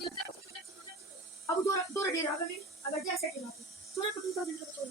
अब दो दे रहा अगर जा सेट है वहाँ पे 2,000 का 2,000 का